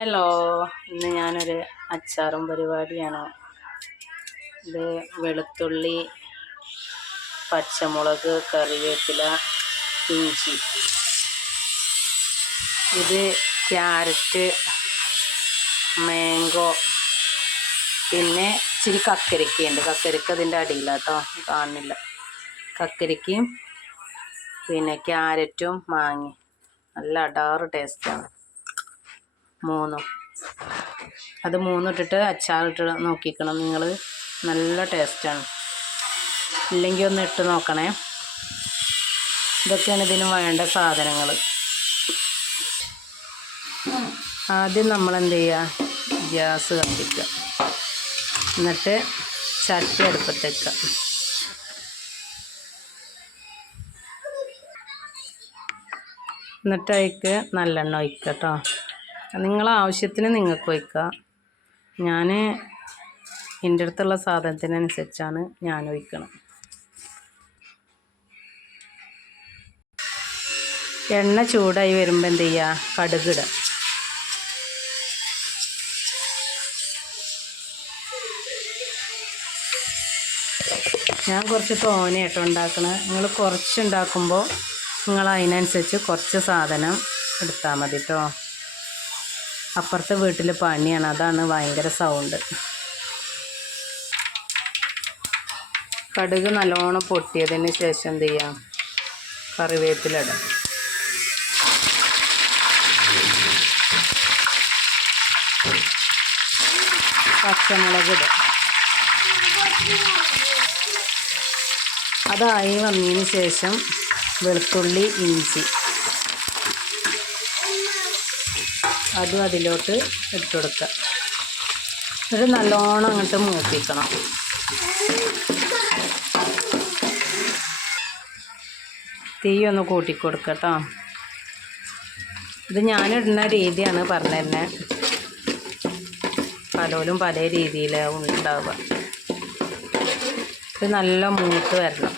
Hello, ഇന്ന് ഞാനൊരു അച്ചാറും പരിപാടിയാണ്. ഇത് വെളുത്തുള്ളി, പച്ചമുളക്, കറിവേപ്പില, ഇഞ്ചി, ഇത് ക്യാരറ്റ്, മാംഗോ, പിന്നെ ഇച്ചിരി കക്കരിക്കയുണ്ട്. കക്കരിക്ക അതിൻ്റെ അടിയിലാട്ടോ, കാണുന്നില്ല. കക്കരിക്കയും പിന്നെ ക്യാരറ്റും മാങ്ങ നല്ല അടാറ് ടേസ്റ്റാണ്. അത് മൂന്നും ഇട്ടിട്ട് അച്ചാറിട്ട് നോക്കിക്കണം നിങ്ങൾ. നല്ല ടേസ്റ്റാണ്. ഇല്ലെങ്കിൽ ഒന്ന് ഇട്ട് നോക്കണേ. ഇതൊക്കെയാണ് ഇതിന് വേണ്ട സാധനങ്ങൾ. ആദ്യം നമ്മളെന്ത് ചെയ്യുക, ഗ്യാസ് കത്തിക്കുക. എന്നിട്ട് ചട്ടി അടുപ്പത്തേക്കുക. എന്നിട്ട് അതിലേക്ക് നല്ലെണ്ണ ഒഴിക്കുക കേട്ടോ. നിങ്ങളെ ആവശ്യത്തിന് നിങ്ങൾക്ക് ഒഴിക്കുക. ഞാൻ എൻ്റെ അടുത്തുള്ള സാധനത്തിനനുസരിച്ചാണ് ഞാൻ ഒഴിക്കണം. എണ്ണ ചൂടായി വരുമ്പോൾ എന്ത് ചെയ്യുക, കടുകിടുക. ഞാൻ കുറച്ച് തോനെയാട്ടോ ഉണ്ടാക്കണത്. നിങ്ങൾ കുറച്ചുണ്ടാക്കുമ്പോൾ നിങ്ങൾ അതിനനുസരിച്ച് കുറച്ച് സാധനം എടുത്താൽ മതി കേട്ടോ. അപ്പുറത്തെ വീട്ടിൽ പണിയാണ്, അതാണ് ഭയങ്കര സൗണ്ട്. കടുക് നല്ലോണം പൊട്ടിയതിന് ശേഷം എന്ത് ചെയ്യാം, കറിവേപ്പില ഇടാം. പച്ചമുളക് ഇടാം. അതായി വന്നതിന് ശേഷം വെളുത്തുള്ളി, ഇഞ്ചി അതും അതിലോട്ട് ഇട്ട് കൊടുക്കുക. എന്നിട്ട് നല്ലോണം അങ്ങോട്ട് മൂപ്പിക്കണം. തീ ഒന്ന് കൂട്ടിക്കൊടുക്കുക കേട്ടോ. ഇത് ഞാനിടുന്ന രീതിയാണ് പറഞ്ഞതന്നെ. പലരും പല രീതിയിലാവും ഉണ്ടാവുക. ഇത് നല്ല മൂത്ത് വരണം.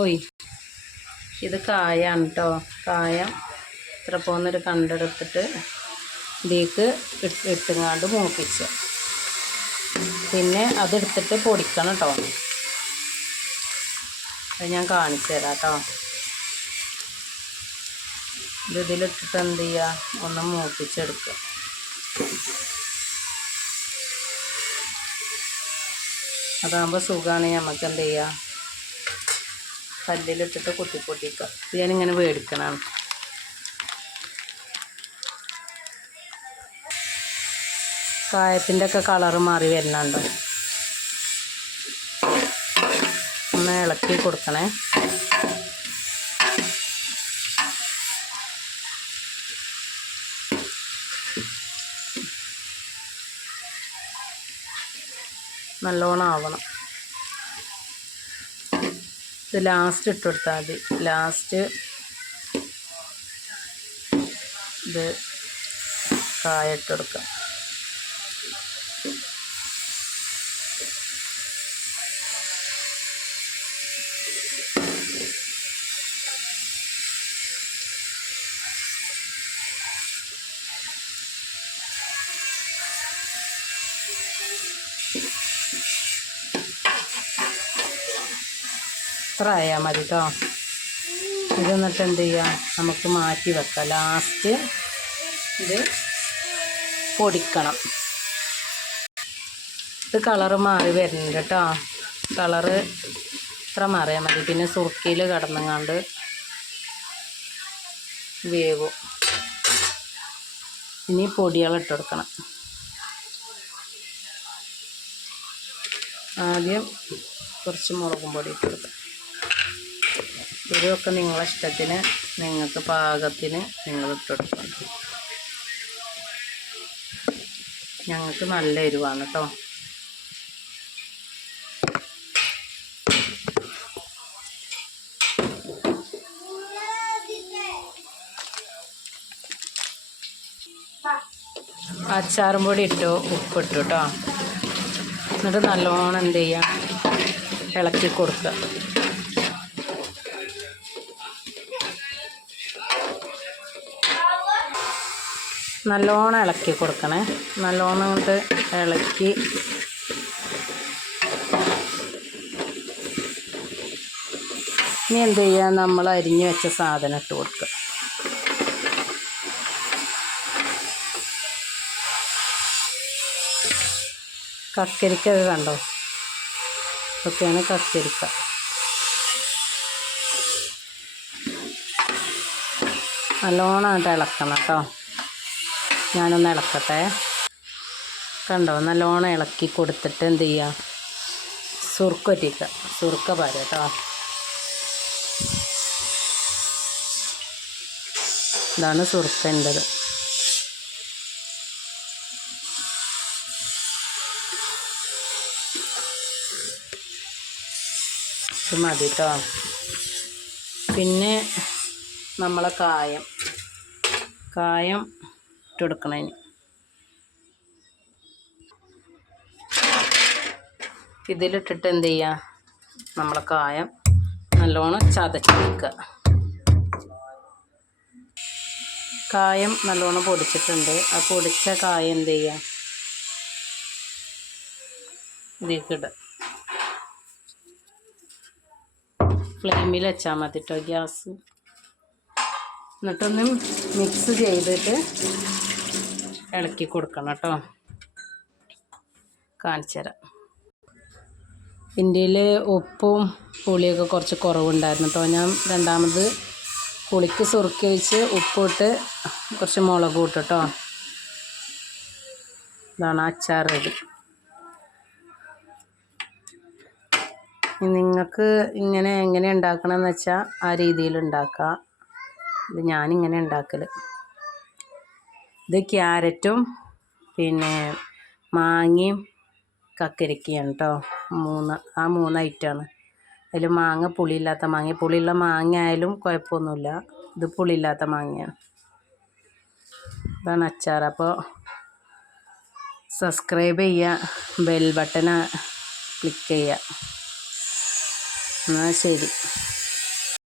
ഓയ്, ഇത് കായാണ് കേട്ടോ. കായം ഇത്ര പോകുന്നൊരു കണ്ടെടുത്തിട്ട് ഇതിലേക്ക് ഇട്ടുങ്ങാണ്ട് മൂപ്പിച്ച്, പിന്നെ അതെടുത്തിട്ട് പൊടിക്കണം കേട്ടോ. അത് ഞാൻ കാണിച്ചു തരാം കേട്ടോ. ഇതിലിട്ടിട്ട് എന്ത് ചെയ്യുക, ഒന്ന് മൂപ്പിച്ചെടുക്കുക. അതാകുമ്പോൾ സുഖമാണ്. നമുക്ക് എന്ത് ചെയ്യുക, കല്ലിലിട്ടിട്ട് പൊട്ടിക്കുക. ഞാനിങ്ങനെ മേടിക്കണതാണ്. കായത്തിൻ്റെ ഒക്കെ കളറ് മാറി വരുന്നുണ്ടോ, ഒന്ന് ഇളക്കി കൊടുക്കണേ. നല്ലോണം ആവണം. ഇത് ലാസ്റ്റ് ഇട്ട് കൊടുത്താൽ മതി. ലാസ്റ്റ് ഇത് കായ ഇട്ട് കൊടുക്കുക. ഇത്ര ആയാൽ മതി കേട്ടോ. ഇത് എന്നിട്ട് എന്ത് ചെയ്യുക, നമുക്ക് മാറ്റി വെക്കാം. ലാസ്റ്റ് ഇത് പൊടിക്കണം. ഇത് കളറ് മാറി വരുന്നുണ്ട് കേട്ടോ. കളറ് ഇത്ര മാറിയാൽ മതി. പിന്നെ സുർക്കയിൽ കിടന്നങ്ങാണ്ട് വേവും. ഇനി പൊടികളിട്ട് കൊടുക്കണം. ആദ്യം കുറച്ച് മുളകും പൊടി ഇട്ട് കൊടുക്കാം. ഇതൊക്കെ നിങ്ങളെ ഇഷ്ടത്തിന്, നിങ്ങൾക്ക് പാകത്തിന് നിങ്ങൾ ഇട്ട് കൊടുക്കണം. ഞങ്ങൾക്ക് നല്ല എരിവാണ് കേട്ടോ. അച്ചാറും പൊടി ഇട്ടു, ഉപ്പിട്ടു കേട്ടോ. എന്നിട്ട് നല്ലോണം എന്ത് ചെയ്യുക, ഇളക്കി കൊടുക്കുക. നല്ലോണം ഇളക്കി കൊടുക്കണേ. നല്ലോണം കൊണ്ട് ഇളക്കി ഇനി എന്ത് ചെയ്യുക, നമ്മൾ അരിഞ്ഞ് വെച്ച സാധനം ഇട്ട് കൊടുക്കുക. കക്കരിക്ക കണ്ടോ, ഇതൊക്കെയാണ് കക്കരിക്ക. നല്ലോണമായിട്ട് ഇളക്കണം കേട്ടോ. ഞാനൊന്ന് ഇളക്കട്ടെ. കണ്ടോ, നല്ലോണം ഇളക്കി കൊടുത്തിട്ട് എന്ത് ചെയ്യുക, സുർക്ക ഒറ്റിക്കുക. സുർക്ക പാരുക കേട്ടോ. ഇതാണ് സുർക്കേണ്ടത്. ഇത് മതി കേട്ടോ. പിന്നെ നമ്മളെ കായം ഇട്ടെടുക്കണതിന് ഇതിലിട്ടിട്ട് എന്ത് ചെയ്യുക, നമ്മളെ കായം നല്ലോണം ചതച്ചെടുക്കുക. കായം നല്ലോണം പൊടിച്ചിട്ടുണ്ട്. ആ പൊടിച്ച കായം എന്ത് ചെയ്യുക, ഇതിലേക്ക് ഇടുക. ഫ്ലെയിമിൽ വെച്ചാൽ മതി കേട്ടോ ഗ്യാസ്. എന്നിട്ടൊന്ന് മിക്സ് ചെയ്തിട്ട് ഇളക്കി കൊടുക്കണം കേട്ടോ. കാണിച്ചു തരാം. ഇന്ത്യയിൽ ഉപ്പും പുളിയൊക്കെ കുറച്ച് കുറവുണ്ടായിരുന്നു കേട്ടോ. ഞാൻ രണ്ടാമത് പുളിക്ക് സുറുക്കി ഒഴിച്ച് ഉപ്പിട്ട് കുറച്ച് മുളക് ഇട്ടു കേട്ടോ. ഇതാണ് അച്ചാർ റെഡി. നിങ്ങൾക്ക് എങ്ങനെ ഉണ്ടാക്കണമെന്ന് വെച്ചാൽ ആ രീതിയിൽ ഉണ്ടാക്കുക. ഇത് ഞാനിങ്ങനെ ഉണ്ടാക്കൽ. ഇത് ക്യാരറ്റും പിന്നെ മാങ്ങയും കക്കരിക്കയാണ് കേട്ടോ. മൂന്ന് ഐറ്റമാണ്. അതിൽ മാങ്ങ പുളിയില്ലാത്ത മാങ്ങ, പുളിയുള്ള മാങ്ങ ആയാലും കുഴപ്പമൊന്നുമില്ല. ഇത് പുളിയില്ലാത്ത മാങ്ങയാണ്. ഇതാണ് അച്ചാർ. അപ്പോൾ സബ്സ്ക്രൈബ് ചെയ്യുക, ബെൽ ബട്ടൺ ക്ലിക്ക് ചെയ്യുക. എന്നാൽ ശരി.